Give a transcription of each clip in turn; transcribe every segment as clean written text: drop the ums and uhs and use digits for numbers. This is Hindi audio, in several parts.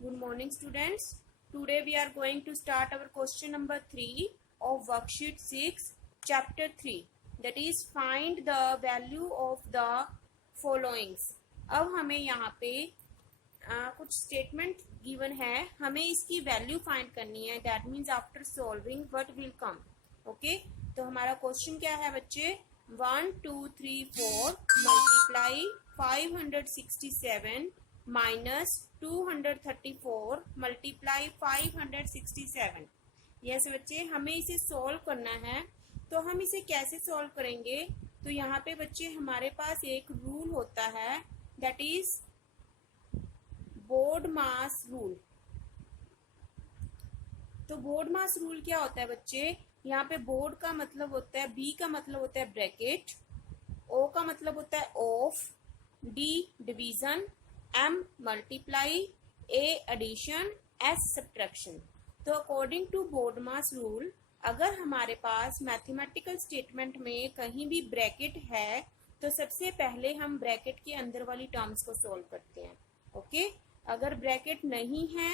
Good morning, students. Today we are going to start our question number 3 of worksheet 6, chapter 3. That is, find the value of the followings. अब हमें यहाँ पे कुछ स्टेटमेंट गिवन है, हमें इसकी वैल्यू फाइंड करनी है. That means after solving what will come. Okay, तो हमारा क्वेश्चन क्या है बच्चे? 1 2 3 4 मल्टीप्लाई 567 माइनस 234 मल्टीप्लाई 567. यस बच्चे, हमें इसे सॉल्व करना है. तो हम इसे कैसे सॉल्व करेंगे? तो यहाँ पे बच्चे हमारे पास एक रूल होता है, that is board mass rule. तो बोर्ड मास रूल क्या होता है बच्चे? यहाँ पे बोर्ड का मतलब होता है, बी का मतलब होता है ब्रैकेट, ओ का मतलब होता है of, D division, M multiply, A addition, S subtraction. तो according to BODMAS rule, अगर हमारे पास मैथमेटिकल स्टेटमेंट में कहीं भी ब्रैकेट है तो सबसे पहले हम ब्रैकेट के अंदर वाली टर्म्स को सॉल्व करते हैं. ओके, अगर ब्रैकेट नहीं है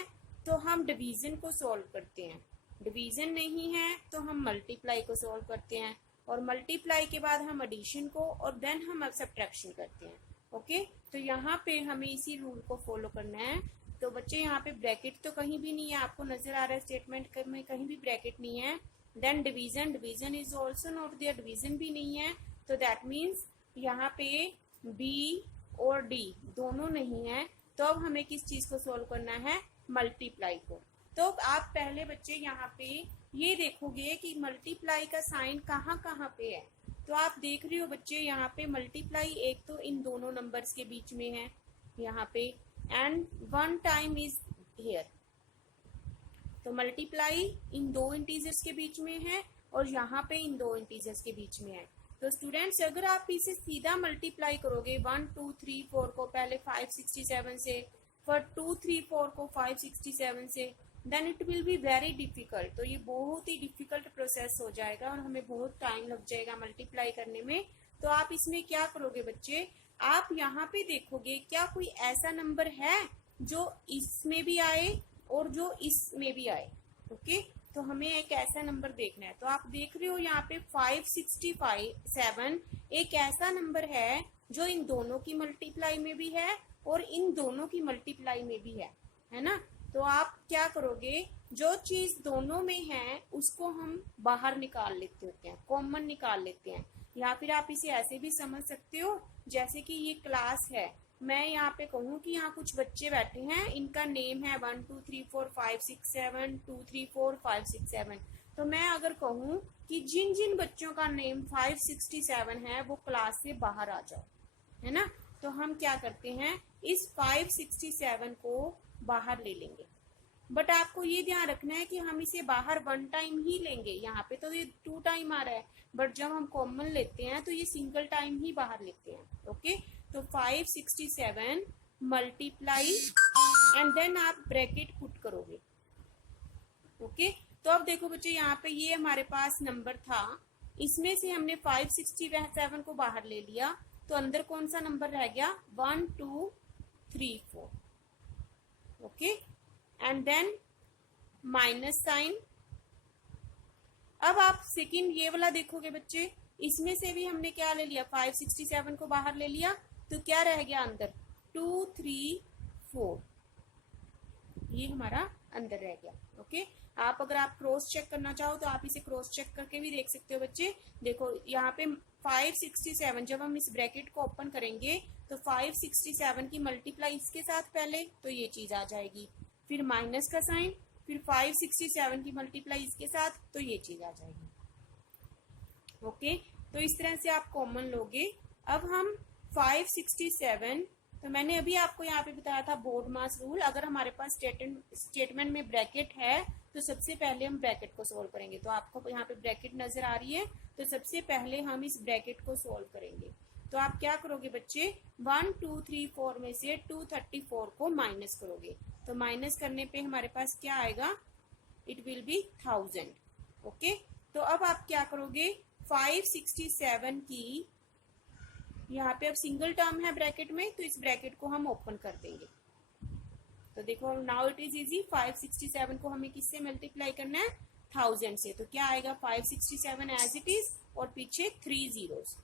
तो हम डिवीजन को सॉल्व करते हैं. डिवीजन नहीं है तो हम मल्टीप्लाई को सॉल्व करते हैं, और मल्टीप्लाई के बाद हम एडिशन को, और देन हम सब्ट्रैक्शन करते हैं. ओके, तो यहाँ पे हमें इसी रूल को फॉलो करना है. तो बच्चे यहाँ पे ब्रैकेट तो कहीं भी नहीं है, आपको नजर आ रहा है स्टेटमेंट में कहीं भी ब्रैकेट नहीं है. Then division, division is also not there, division भी नहीं है. तो दैट मीन्स यहाँ पे बी और डी दोनों नहीं है. तो अब हमें किस चीज को सॉल्व करना है? मल्टीप्लाई को. तो आप पहले बच्चे यहाँ पे ये देखोगे कि मल्टीप्लाई का साइन कहाँ कहाँ पे है. तो आप देख रहे हो बच्चे, यहाँ पे मल्टीप्लाई एक तो इन दोनों नंबर्स के बीच में है यहाँ पे, and one time is here. तो मल्टीप्लाई इन दो इंटीजर्स के बीच में है, और यहाँ पे इन दो इंटीजर्स के बीच में है. तो स्टूडेंट्स, अगर आप इसे सीधा मल्टीप्लाई करोगे 1 2 3 4 को पहले 567 से, फिर 2 3 4 को 567 से, then it will be very difficult. तो ये बहुत ही डिफिकल्ट प्रोसेस हो जाएगा और हमें बहुत टाइम लग जाएगा मल्टीप्लाई करने में. तो आप इसमें क्या करोगे बच्चे? आप यहाँ पे देखोगे क्या कोई ऐसा नंबर है जो इसमें भी आए और जो इसमें भी आए. ओके, तो हमें एक ऐसा नंबर देखना है. तो आप देख रहे हो यहाँ पे 567 एक ऐसा नंबर है जो इन दोनों की मल्टीप्लाई में भी है और इन दोनों की मल्टीप्लाई में भी है ना. तो आप क्या करोगे? जो चीज दोनों में है उसको हम बाहर निकाल लेते होते हैं, कॉमन निकाल लेते हैं. या फिर आप इसे ऐसे भी समझ सकते हो, जैसे कि ये क्लास है, मैं यहाँ पे कहूँ कि यहाँ कुछ बच्चे बैठे हैं, इनका नेम है 1 2 3 4 5 6 7 2 3 4 5 6 7. तो मैं अगर कहूँ कि जिन जिन बच्चों का नेम 567 है वो क्लास से बाहर आ जाओ, है ना. तो हम क्या करते हैं, इस 567 को बाहर ले लेंगे. बट आपको ये ध्यान रखना है कि हम इसे बाहर वन टाइम ही लेंगे. यहाँ पे तो ये 2 टाइम आ रहा है, बट जब हम कॉमन लेते हैं तो ये सिंगल टाइम ही बाहर लेते हैं. ओके, तो 567 मल्टीप्लाई एंड देन आप ब्रैकेट पुट करोगे. ओके, तो अब देखो बच्चे, यहाँ पे ये हमारे पास नंबर था, इसमें से हमने 567 को बाहर ले लिया, तो अंदर कौन सा नंबर रह गया? 1 2 3 4. Okay, and then minus sign. अब आप सेकंड ये वाला देखोगे बच्चे, इसमें से भी हमने क्या ले लिया? 567 को बाहर ले लिया, तो क्या रह गया अंदर? 2 3 4. ये हमारा अंदर रह गया. ओके, आप अगर आप क्रॉस चेक करना चाहो तो आप इसे क्रॉस चेक करके भी देख सकते हो बच्चे. देखो यहाँ पे 567, जब हम इस ब्रैकेट को ओपन करेंगे तो 567 की मल्टीप्लाई इसके साथ पहले, तो ये चीज आ जाएगी, फिर माइनस का साइन, फिर 567 की मल्टीप्लाई इसके साथ, तो ये चीज आ जाएगी. ओके, तो इस तरह से आप कॉमन लोगे. अब हम 567, तो मैंने अभी आपको यहाँ पे बताया था बोर्ड मास रूल. अगर हमारे पास स्टेटमेंट में ब्रैकेट है तो सबसे पहले हम ब्रैकेट को सोल्व करेंगे. तो आपको यहाँ पे ब्रैकेट नजर आ रही है, तो सबसे पहले हम इस ब्रैकेट को सोल्व करेंगे. तो आप क्या करोगे बच्चे? 1 2 3 4 में से 234 को माइनस करोगे. तो माइनस करने पे हमारे पास क्या आएगा? It will B 1000. ओके, तो अब आप क्या करोगे? 567 की यहाँ पे अब सिंगल टर्म है ब्रैकेट में, तो इस ब्रैकेट को हम ओपन कर देंगे. तो देखो नाउ इट इज इजी, 567 को हमें किससे मल्टीप्लाई करना है, 1000 से। तो क्या आएगा 567 एज इट इज और पीछे 3 zeros।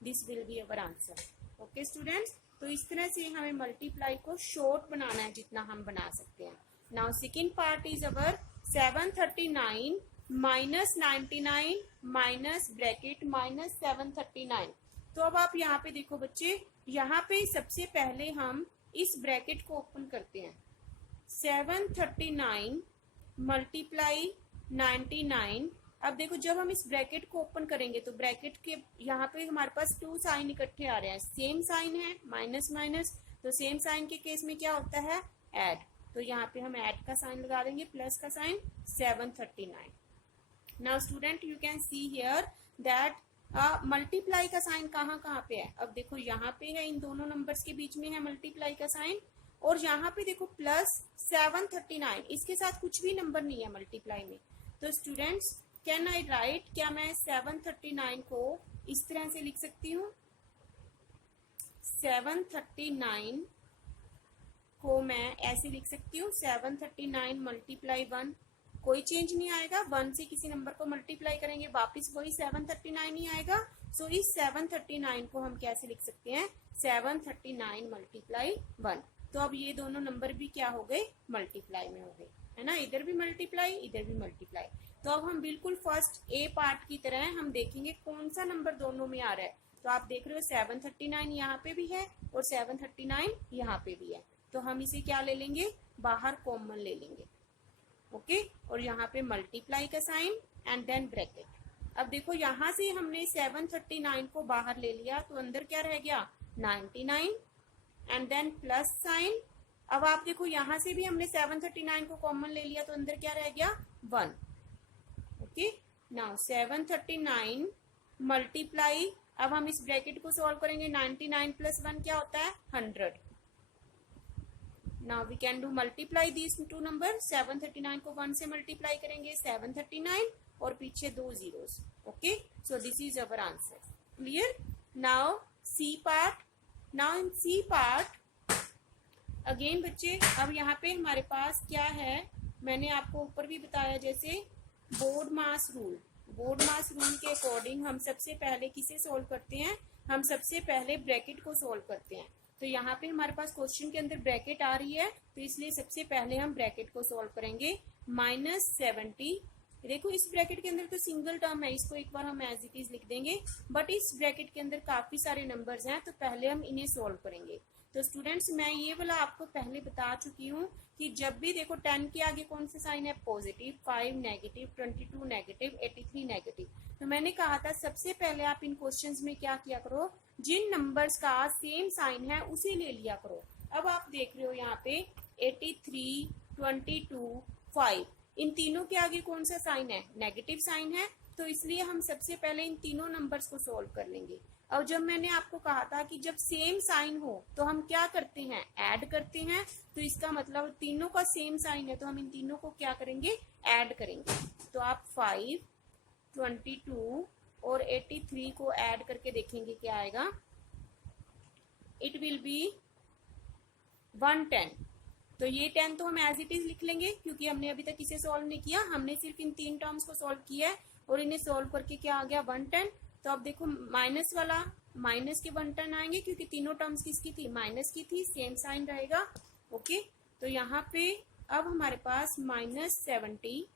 This will be our answer. Okay students, तो इस तरह से हमें मल्टीप्लाई को शॉर्ट बनाना है जितना हम बना सकते हैं। Now second part is our 739 minus 99 minus bracket minus 739। तो अब आप यहाँ पे देखो बच्चे, यहाँ पे सबसे पहले हम इस ब्रैकेट को ओपन करते हैं। 739 मल्टीप्लाई 99। अब देखो जब हम इस ब्रैकेट को ओपन करेंगे तो ब्रैकेट के यहाँ पे हमारे पास 2 साइन इकट्ठे आ रहे हैं, सेम साइन है माइनस माइनस, तो सेम साइन के केस में क्या होता है, ऐड। तो यहाँ पे हम ऐड का साइन लगा देंगे, प्लस का sign, 739। Now student you can see here that multiply का साइन कहाँ कहाँ पे है। अब देखो यहाँ पे है, इन दोनों नंबर्स के बीच में है मल्टीप्लाई का साइन, और यहाँ पे देखो प्लस 739, इसके साथ कुछ भी नंबर नहीं है मल्टीप्लाई में। तो स्टूडेंट्स कैन आई राइट, क्या मैं 739 को इस तरह से लिख सकती हूँ, 739 को मैं ऐसे लिख सकती हूँ, 739 मल्टीप्लाई 1, कोई चेंज नहीं आएगा, 1 से किसी नंबर को मल्टीप्लाई करेंगे वापस वही 739 ही आएगा। सो इस 739 को हम कैसे लिख सकते हैं, 739 मल्टीप्लाई 1। तो अब ये दोनों नंबर भी क्या हो गए, मल्टीप्लाई में हो गए, है ना, इधर भी मल्टीप्लाई इधर भी मल्टीप्लाई। तो अब हम बिल्कुल फर्स्ट ए पार्ट की तरह हम देखेंगे कौन सा नंबर दोनों में आ रहा है। तो आप देख रहे हो 739 यहाँ पे भी है और 739 यहाँ पे भी है, तो हम इसे क्या ले लेंगे, बाहर कॉमन ले लेंगे। ओके, और यहाँ पे मल्टीप्लाई का साइन एंड देन ब्रैकेट। अब देखो यहाँ से हमने 739 को बाहर ले लिया तो अंदर क्या रह गया, 99 एंड देन प्लस साइन। अब आप देखो यहाँ से भी हमने 739 को कॉमन ले लिया तो अंदर क्या रह गया, 1। ओके, नाउ 739 मल्टीप्लाई, अब हम इस ब्रैकेट को सॉल्व करेंगे, 99 प्लस 1 क्या होता है, 100। Now we can do multiply these two number, 739 को 1 से मल्टीप्लाई करेंगे, 739 और पीछे 2 zeros। Okay, so this is our answer. Clear. Now C part, now in C part again बच्चे, अब यहाँ पे हमारे पास क्या है, मैंने आपको ऊपर भी बताया जैसे बोर्ड मास रूल। बोर्ड मास रूल के अकॉर्डिंग हम सबसे पहले किसे सोल्व करते हैं, हम सबसे पहले ब्रैकेट को सोल्व करते हैं। तो यहाँ पे हमारे पास क्वेश्चन के अंदर ब्रैकेट आ रही है, तो इसलिए सबसे पहले हम ब्रैकेट को सोल्व करेंगे। -70, देखो इस ब्रैकेट के अंदर तो सिंगल टर्म है, इसको एक बार हम एज इट इज लिख देंगे, बट इस ब्रैकेट के अंदर काफी सारे नंबर्स हैं, तो पहले हम इन्हें सोल्व करेंगे। तो स्टूडेंट्स मैं ये वाला आपको पहले बता चुकी हूँ कि जब भी देखो 10 के आगे कौन सा साइन है, पॉजिटिव, 5 नेगेटिव, 22 नेगेटिव, 83 नेगेटिव। तो मैंने कहा था सबसे पहले आप इन क्वेश्चंस में क्या किया करो, जिन नंबर्स का सेम साइन है उसे ले लिया करो। अब आप देख रहे हो यहाँ पे 83, 22, 5, इन तीनों के आगे कौन सा साइन है, नेगेटिव साइन है, तो इसलिए हम सबसे पहले इन तीनों नंबर्स को सोल्व कर लेंगे। और जब मैंने आपको कहा था कि जब सेम साइन हो तो हम क्या करते हैं, ऐड करते हैं, तो इसका मतलब तीनों का सेम साइन है तो हम इन तीनों को क्या करेंगे, ऐड करेंगे। तो आप 5, 22 और 83 को ऐड करके देखेंगे क्या आएगा, इट विल बी 110। तो ये 10 तो हम एज इट इज लिख लेंगे क्योंकि हमने अभी तक इसे सॉल्व नहीं किया, हमने सिर्फ इन 3 टर्म्स को सॉल्व किया है और इन्हें सॉल्व करके क्या आ गया, 110। तो अब देखो माइनस वाला माइनस के 110 आएंगे क्योंकि तीनों टर्म्स किसकी थी, माइनस की थी, सेम साइन रहेगा। ओके, तो यहाँ पे अब हमारे पास -70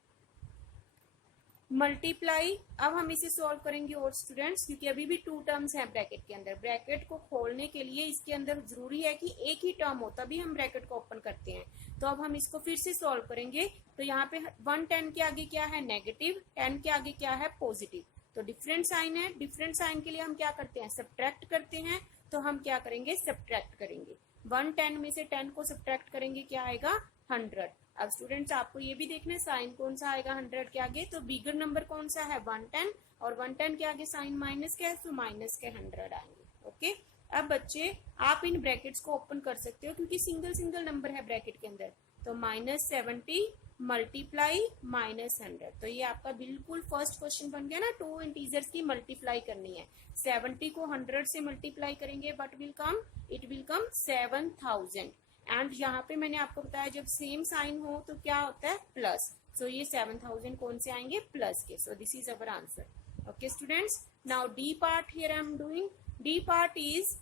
मल्टीप्लाई, अब हम इसे सॉल्व करेंगे और स्टूडेंट्स क्योंकि अभी भी 2 टर्म्स हैं ब्रैकेट के अंदर, ब्रैकेट को खोलने के लिए इसके अंदर जरूरी है कि एक ही टर्म हो तभी हम ब्रैकेट को ओपन करते हैं। तो अब हम इसको फिर से सॉल्व करेंगे। तो यहाँ पे 110 के आगे क्या है, नेगेटिव, 10 के आगे क्या है, पॉजिटिव, तो डिफरेंट साइन है, डिफरेंट साइन के लिए हम क्या करते हैं, सब्ट्रैक्ट करते हैं। तो हम क्या करेंगे, सब्ट्रैक्ट करेंगे, 110 में से 10 को सब्ट्रैक्ट करेंगे क्या आएगा, 100। अब स्टूडेंट्स आपको ये भी देखना है साइन कौन सा आएगा 100 के आगे, तो बिगर नंबर कौन सा है, 110, और 110 के आगे साइन माइनस का है तो माइनस के 100 आएंगे। ओके, अब बच्चे आप इन ब्रैकेट्स को ओपन कर सकते हो क्योंकि सिंगल सिंगल नंबर है ब्रैकेट के अंदर। तो -70 मल्टीप्लाई -100, तो ये आपका बिल्कुल फर्स्ट क्वेश्चन बन गया ना, 2 इंटीजर्स की मल्टीप्लाई करनी है। 70 को 100 से मल्टीप्लाई करेंगे but it will come 7000, and यहाँ पे मैंने आपको बताया जब सेम साइन हो तो क्या होता है प्लस. सो ये 7000 कौन से आएंगे प्लस के. सो this is our answer. Okay students, now D part here I am doing. D part is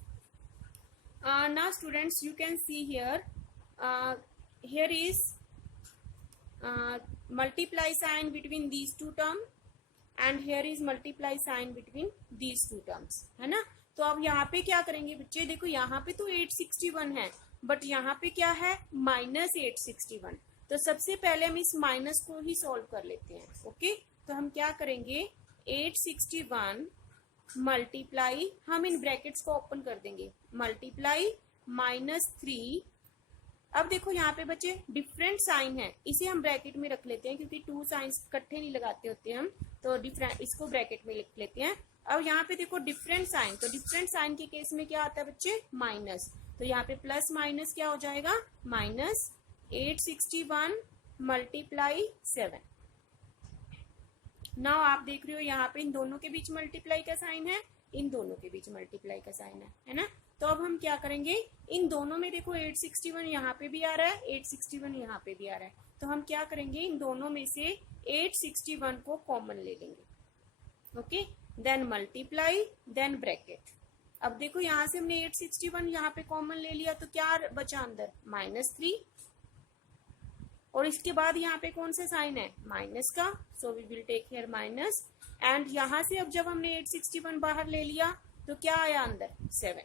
now students you can see here here is multiply sign between these two terms and here is multiply sign between these two terms, है ना. तो अब यहाँ पे क्या करेंगे बच्चे, देखो यहाँ पे तो 861 है बट यहाँ पे क्या है -861. तो सबसे पहले हम इस माइनस को ही सॉल्व कर लेते हैं. ओके, तो हम क्या करेंगे 861 मल्टीप्लाई, हम इन ब्रैकेट्स को ओपन कर देंगे, मल्टीप्लाई -3. अब देखो यहाँ पे बच्चे डिफरेंट साइन है, इसे हम ब्रैकेट में रख लेते हैं क्योंकि टू साइंस इकट्ठे नहीं लगाते होते हम, तो डिफरेंट इसको ब्रैकेट में लिख लेते हैं. अब यहाँ पे देखो डिफरेंट साइन, तो डिफरेंट साइन के केस में क्या आता है बच्चे माइनस. तो यहाँ पे प्लस माइनस क्या हो जाएगा -861 मल्टीप्लाई 7. नाउ आप देख रहे हो यहाँ पे इन दोनों के बीच मल्टीप्लाई का साइन है, इन दोनों के बीच मल्टीप्लाई का साइन है ना. तो अब हम क्या करेंगे, इन दोनों में देखो 861 यहाँ पे भी आ रहा है, 861 यहाँ पे भी आ रहा है. तो हम क्या करेंगे इन दोनों में से 861 को कॉमन ले लेंगे. Okay, then multiply then bracket. अब देखो यहाँ से हमने 861 यहाँ पे कॉमन ले लिया तो क्या बचा अंदर -3 और इसके बाद यहाँ पे कौन सा साइन है माइनस का. So we will take here minus and यहाँ से अब जब हमने 861 बाहर ले लिया तो क्या आया अंदर 7.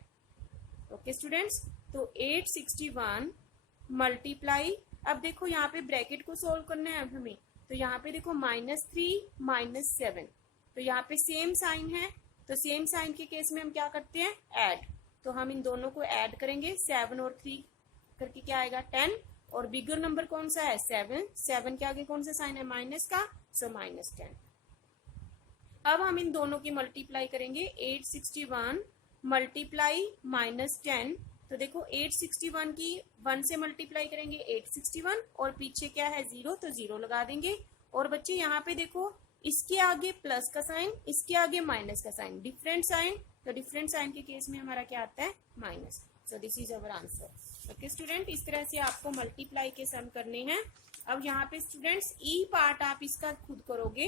ओके स्टूडेंट्स, तो 861 मल्टीप्लाई, अब देखो यहाँ पे ब्रैकेट को सोल्व करना है अब हमें, तो यहाँ पे देखो -3 -7, तो यहाँ पे सेम साइन है, तो सेम साइन के केस में हम क्या करते हैं ऐड. तो हम इन दोनों को ऐड करेंगे, 7 और 3 करके क्या आएगा 10, और बिगर नंबर कौन सा है 7 के आगे कौन सा साइन है माइनस का, सो -10. अब हम इन दोनों की मल्टीप्लाई करेंगे, 861 मल्टीप्लाई -10. तो देखो 861 की 1 से मल्टीप्लाई करेंगे 861 और पीछे क्या है 0, तो 0 लगा देंगे. और बच्चे यहाँ पे देखो इसके आगे प्लस का साइन, इसके आगे माइनस का साइन, डिफरेंट साइन, तो डिफरेंट साइन के केस में हमारा क्या आता है minus. So this is our answer. Okay student, इस तरह से आपको मल्टीप्लाई के सम करने हैं. अब यहाँ पे स्टूडेंट्स ई पार्ट आप इसका खुद करोगे,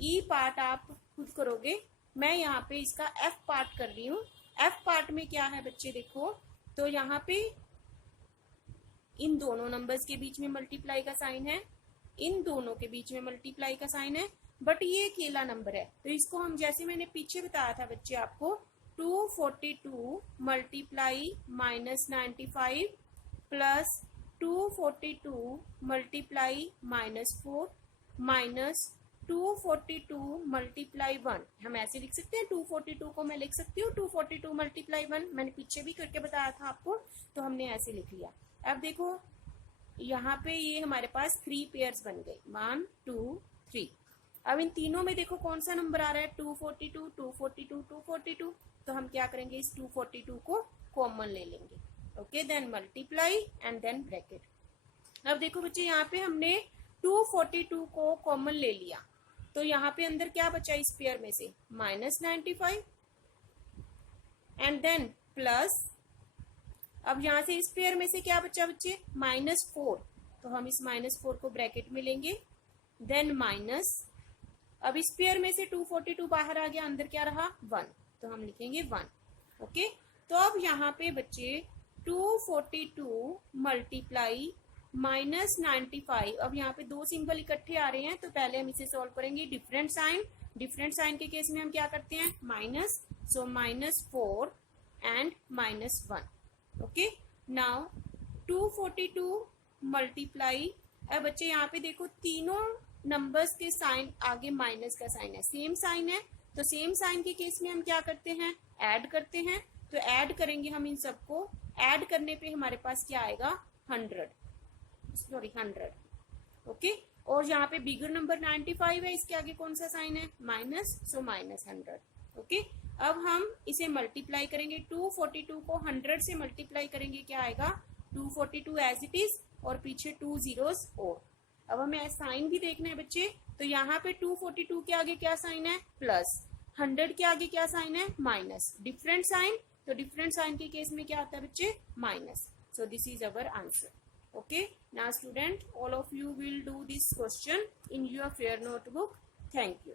ई पार्ट आप खुद करोगे. मैं यहाँ पे इसका एफ पार्ट कर रही हूँ. एफ पार्ट में क्या है बच्चे देखो, तो यहाँ पे इन दोनों नंबर्स के बीच में मल्टीप्लाई का साइन है, इन दोनों के बीच में मल्टीप्लाई का साइन है, बट ये अकेला नंबर है तो इसको हम जैसे मैंने पीछे बताया था बच्चे आपको 242 multiply -95 plus 242 multiply -4 minus 242 multiply 1. हम ऐसे लिख सकते हैं, 242 को मैं लिख सकती हूँ 242 मल्टीप्लाई 1, मैंने पीछे भी करके बताया था आपको, तो हमने ऐसे लिख लिया. अब देखो यहाँ पे ये हमारे पास 3 पेयर्स बन गए, 1 2 3. अब इन तीनों में देखो कौन सा नंबर आ रहा है 242 242 242. तो हम क्या करेंगे इस 242 को कॉमन ले लेंगे. Okay, then multiply and then bracket. अब देखो बच्चे यहाँ पे हमने 242 को कॉमन ले लिया, तो यहाँ पे अंदर क्या बचा इस पेयर में से -95 एंड देन प्लस, अब यहाँ से इस पेयर में से क्या बचा बच्चे -4, तो हम इस -4 को ब्रैकेट में लेंगे, देन माइनस, अब इस पेयर में से 242 बाहर आ गया, अंदर क्या रहा 1, तो हम लिखेंगे 1. ओके, तो अब यहाँ पे बच्चे 242 मल्टीप्लाई -95, अब यहाँ पे दो सिंबल इकट्ठे आ रहे हैं तो पहले हम इसे सॉल्व करेंगे. डिफरेंट साइन, डिफरेंट साइन के केस में हम क्या करते हैं minus, so -4 and -1. Okay, now 242 multiply, अब बच्चे यहाँ पे देखो तीनों नंबर्स के साइन आगे माइनस का साइन है, सेम साइन है, तो सेम साइन के केस में हम क्या करते हैं ऐड करते हैं. तो ऐड करेंगे हम इन सबको, ऐड करने पे हमारे पास क्या आएगा 100. ओके, और यहाँ पे बिगर नंबर 95 है, इसके आगे कौन सा साइन है माइनस, सो -100. ओके, अब हम इसे मल्टीप्लाई करेंगे, 242 को 100 से मल्टीप्लाई करेंगे, क्या आएगा 242 एज इट इज और पीछे 2 zeros और. अब हमें साइन भी देखना है बच्चे, तो यहाँ पे 242 के आगे क्या साइन है प्लस, 100 के आगे क्या साइन है माइनस, डिफरेंट साइन, तो डिफरेंट साइन के केस में क्या आता है बच्चे minus. So this is our answer. Okay. Now student, all of you will do this question in your fair notebook. Thank you.